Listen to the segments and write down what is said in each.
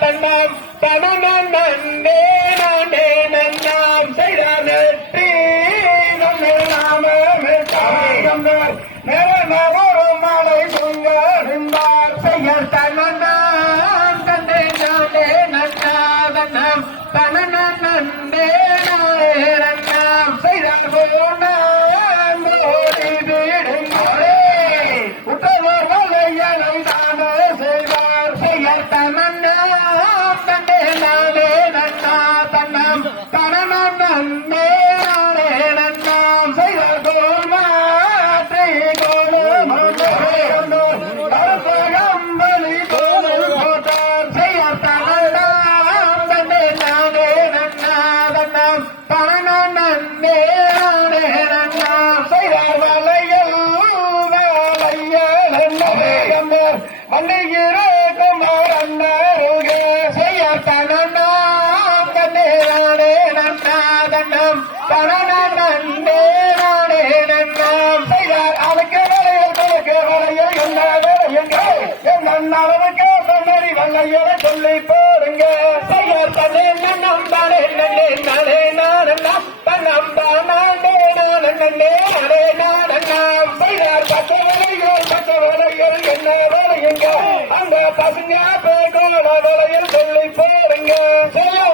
தன்னம் தனனம் நன்னே நானே நன்னாம் செய்த நெற்றி நம்ம நாமமே தாயம் ஒரு மலை பொங்கல் செய்ய தனனம் தன்னே நானே நன்னாதனம் தனனம் நன்னே நானே நன்னாம் செய்த சொல்லி போடுங்க நம் தானே நன்னே நானே நானெல்லாம் தன்னம் தானே நானே நானே நானெல்லாம் செய்தார் பச்சை வலைகள் என்ன வேலையுங்க அந்த பசுங்க பேகோட வலையில் சொல்லி போடுங்க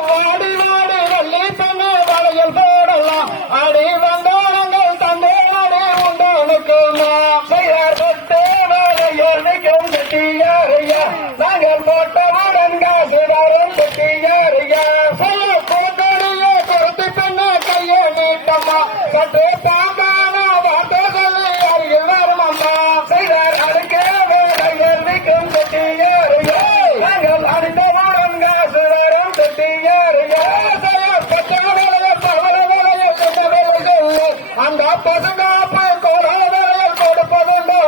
வாடி வாடி வள்ளி பண்ண வலையில் போடலாம் அடி வந்தோனங்கள் தந்தை அடி உண்டோனுக்கும் செய்தார் பத்தே வலையில் நிற்கும் கட்டியாரையா நாங்கள் போட்டவுடன் காசுடாரும் கட்டியாரையா சொல்ல போட்டடிய பொறுத்து பண்ண கையை நீட்டம்மா சற்று பாங்கான வார்த்தை சொல்லி அருகில் வரும் அம்மா செய்தார் அடுக்க வேலையில் நிற்கும் கட்டியாரையா நாங்கள் அடித்தவுடன் காசுடாரும் கட்டியாரையா பச்சை வலைய பவர வலைய கொண்ட வேலைகள் அந்த பசுங்காப்பு கோட வேலையில் கொடுப்பதுண்டோ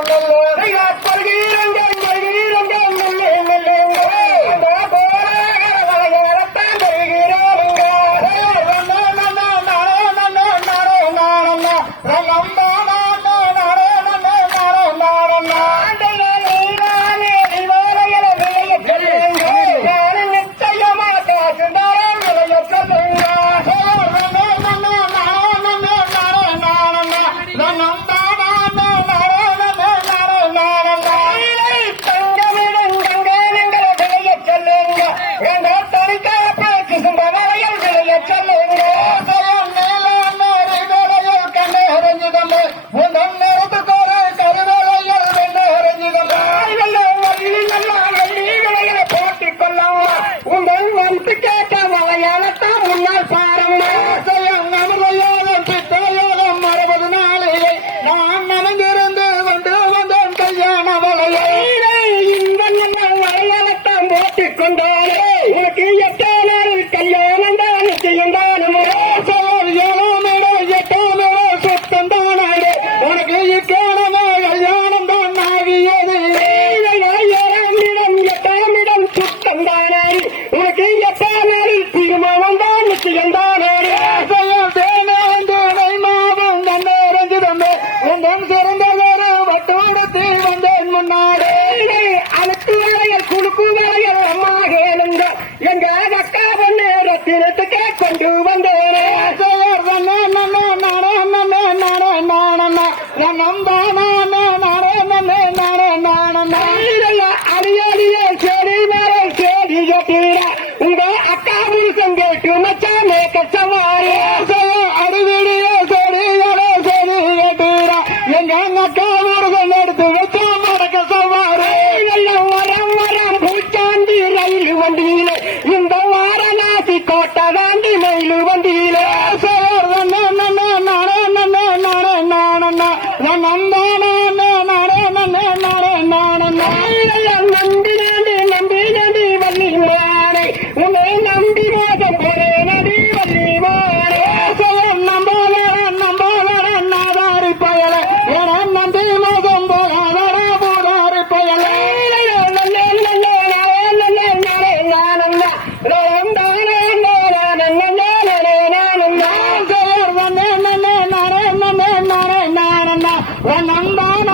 நம்பான